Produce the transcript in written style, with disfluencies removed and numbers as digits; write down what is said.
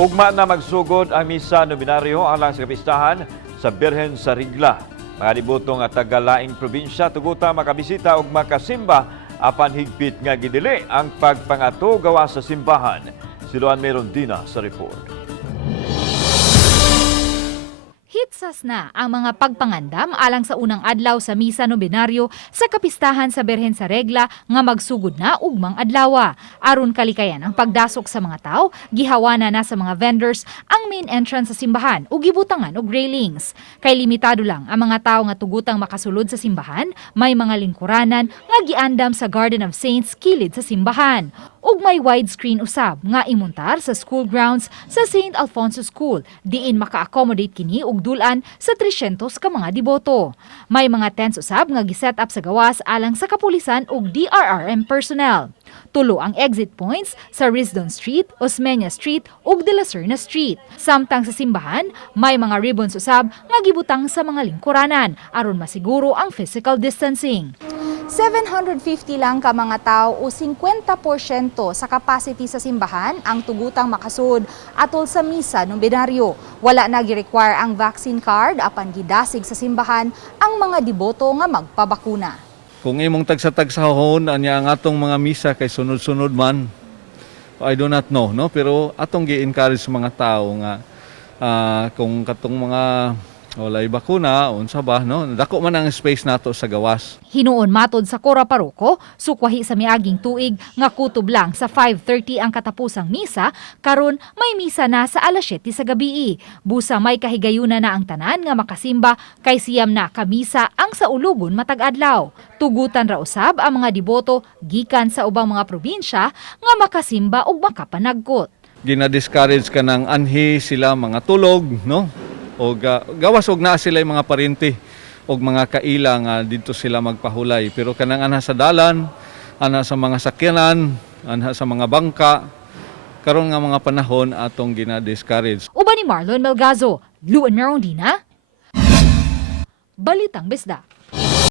Ugma na magsugod ang misa nominaryo alang sa kapistahan sa Birhen sa Regla. Mga libutong at tagalaing probinsya tuguta makabisita ug makasimba apan higpit nga gidili ang pagpangato gawa sa simbahan. Si Luan Merondina sa report. Hitsas na ang mga pagpangandam alang sa unang adlaw sa misa nominaryo sa kapistahan sa Birhen sa Regla nga magsugod na ugmang adlaw. Aron kalikayan ang pagdasok sa mga tao, gihawana na sa mga vendors ang main entrance sa simbahan ug gibutangan og railings. Kay limitado lang ang mga tao nga tugutang makasulod sa simbahan, may mga lingkuranan nga giandam sa Garden of Saints kilid sa simbahan. Ug may widescreen usab nga imuntar sa school grounds sa St. Alfonso School diin maka-accommodate kini og dulan sa 300 ka mga deboto. May mga tents usab nga giset up sa gawas alang sa kapulisan ug DRRM personnel. Tulo ang exit points sa Risdon Street, Osmeña Street ug De La Serna Street. Samtang sa simbahan, may mga ribbons usab nga gibutang sa mga lingkuranan aron masiguro ang physical distancing. 750 lang ka mga tao o 50% sa capacity sa simbahan ang tugutang makasud atol sa misa nominaryo. Wala na gi-require ang vaccine card apan gidasig sa simbahan ang mga deboto nga magpabakuna. Kung imong tagsa-tagsahon anya ang atong mga misa kay sunod-sunod man, I do not know, no? Pero atong gi-encourage sa mga tao nga kung katong mga walay bakuna, unsa ba, no? Dako man ang space nato sa gawas. Hinuon matod sa Cora Parroco, sukwahi sa miaging tuig nga kutob lang sa 5:30 ang katapusang misa, karon may misa na sa alas 7 sa gabii. Busa may kahigayuna na ang tanan nga makasimba kay siyam na kamisa ang sa ulugon matag adlaw. Tugutan ra usab ang mga deboto gikan sa ubang mga probinsya nga makasimba ug makapanagkot. Gina-discourage ka ng anhi sila mga tulog, no? O gawas og naa sila mga parinti og mga kaila nga dito sila magpahulay. Pero kanang anha sa dalan, anha sa mga sakyanan, anha sa mga bangka, karon nga mga panahon atong gina-discourage. Uban ni Marlon Melgazo, Luan Merondina, Balitang Bisda.